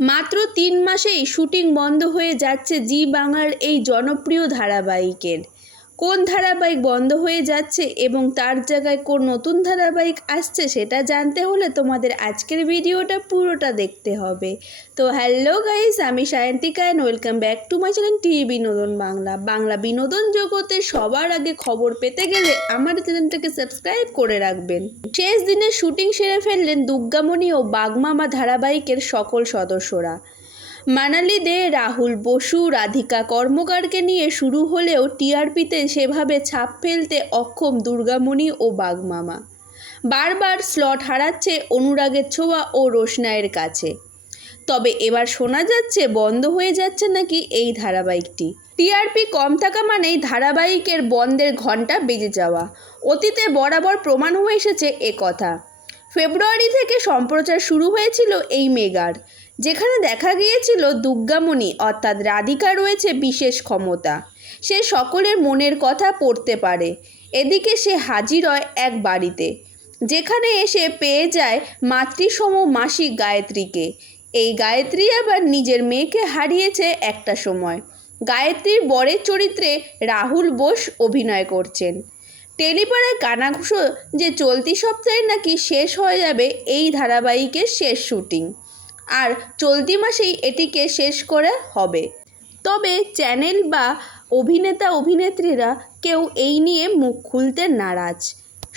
মাত্র তিন মাসেই শুটিং বন্ধ হয়ে যাচ্ছে জি বাংলার এই জনপ্রিয় ধারাবাহিকের। কোন ধারাবাহিক বন্ধ হয়ে যাচ্ছে এবং তার জায়গায় কোন নতুন ধারাবাহিক আসছে সেটা জানতে হলে তোমাদের আজকের ভিডিওটা পুরোটা দেখতে হবে। তো হ্যালো গাইস, আমি Sayantika and welcome back to my channel TV Binodan Bangla Bangla বিনোদন জগতে সবার আগে খবর পেতে গেলে আমার চ্যানেলটাকে সাবস্ক্রাইব করে রাখবেন। শেষ দিনে শুটিং সেরে ফেললেন দুর্গামণি ও বাগমামা ধারাবাহিকের সকল সদস্যরা। মানালি দে, রাহুল বসু, রাধিকা কর্মকারকে নিয়ে শুরু হলেও টিআরপিতে সেভাবে ছাপ ফেলতে অক্ষম দুর্গামণি ও বাগমামা। বারবার স্লট হারাচ্ছে অনুরাগের ছোঁয়া ও রোশনায়ের কাছে। তবে এবার শোনা যাচ্ছে, বন্ধ হয়ে যাচ্ছে নাকি এই ধারাবাহিকটি? টিআরপি কম থাকা মানেই ধারাবাহিকের বন্ধের ঘণ্টা বেজে যাওয়া। অতীতে বরাবর প্রমাণ হয়ে এসেছে এ কথা। ফেব্রুয়ারি থেকে সম্প্রচার শুরু হয়েছিল এই মেগার, যেখানে দেখা গিয়েছিল দুর্গামণি অর্থাৎ রাধিকা রয়েছে বিশেষ ক্ষমতা। সে সকলের মনের কথা পড়তে পারে। এদিকে সে হাজির হয় এক বাড়িতে, যেখানে এসে পেয়ে যায় মাতৃসম মাসি গায়ত্রীকে। এই গায়ত্রী আবার নিজের মেয়েকে হারিয়েছে একটা সময়। গায়ত্রীর বরের চরিত্রে রাহুল বোস অভিনয় করছেন। টেলিপাড়ায় কানাঘুষো যে চলতি সপ্তাহে নাকি শেষ হয়ে যাবে এই ধারাবাহিকের শেষ শুটিং। আর চলতি মাসেই এটিকে শেষ করে হবে। তবে চ্যানেল বা অভিনেতা অভিনেত্রীরা কেউ এই নিয়ে মুখ খুলতে নারাজ।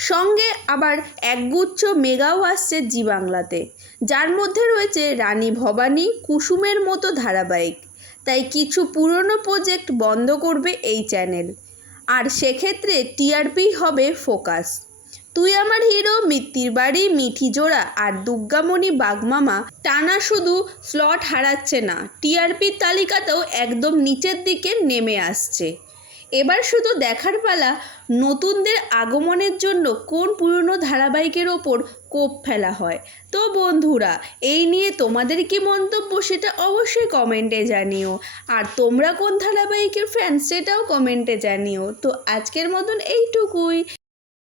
সঙ্গে আবার একগুচ্ছ মেগাও আসছে জি বাংলাতে। যার মধ্যে রয়েছে রানী ভবানী, কুসুমের মতো ধারাবাহিক। তাই কিছু পুরনো প্রজেক্ট বন্ধ করবে এই চ্যানেল। আর সেক্ষেত্রে টিআরপি হবে ফোকাস। তুই আমার হিরো, মিত্তির বাড়ি, মিঠি জোড়া আর দুর্গামণি বাগমামা টানা শুধু স্লট হারাচ্ছে না। টিআরপির তালিকাতেও একদম নিচের দিকে নেমে আসছে। এবার শুধু দেখার পালা, নতুনদের আগমনের জন্য কোন পুরনো ধারাবাহিকের ওপর কোপ ফেলা হয়? তো বন্ধুরা, এই নিয়ে তোমাদের কি মন্তব্য সেটা অবশ্যই কমেন্টে জানিও। আর তোমরা কোন ধারাবাহিকের ফ্যান সেটাও কমেন্টে জানিও। তো আজকের মতন এইটুকুই।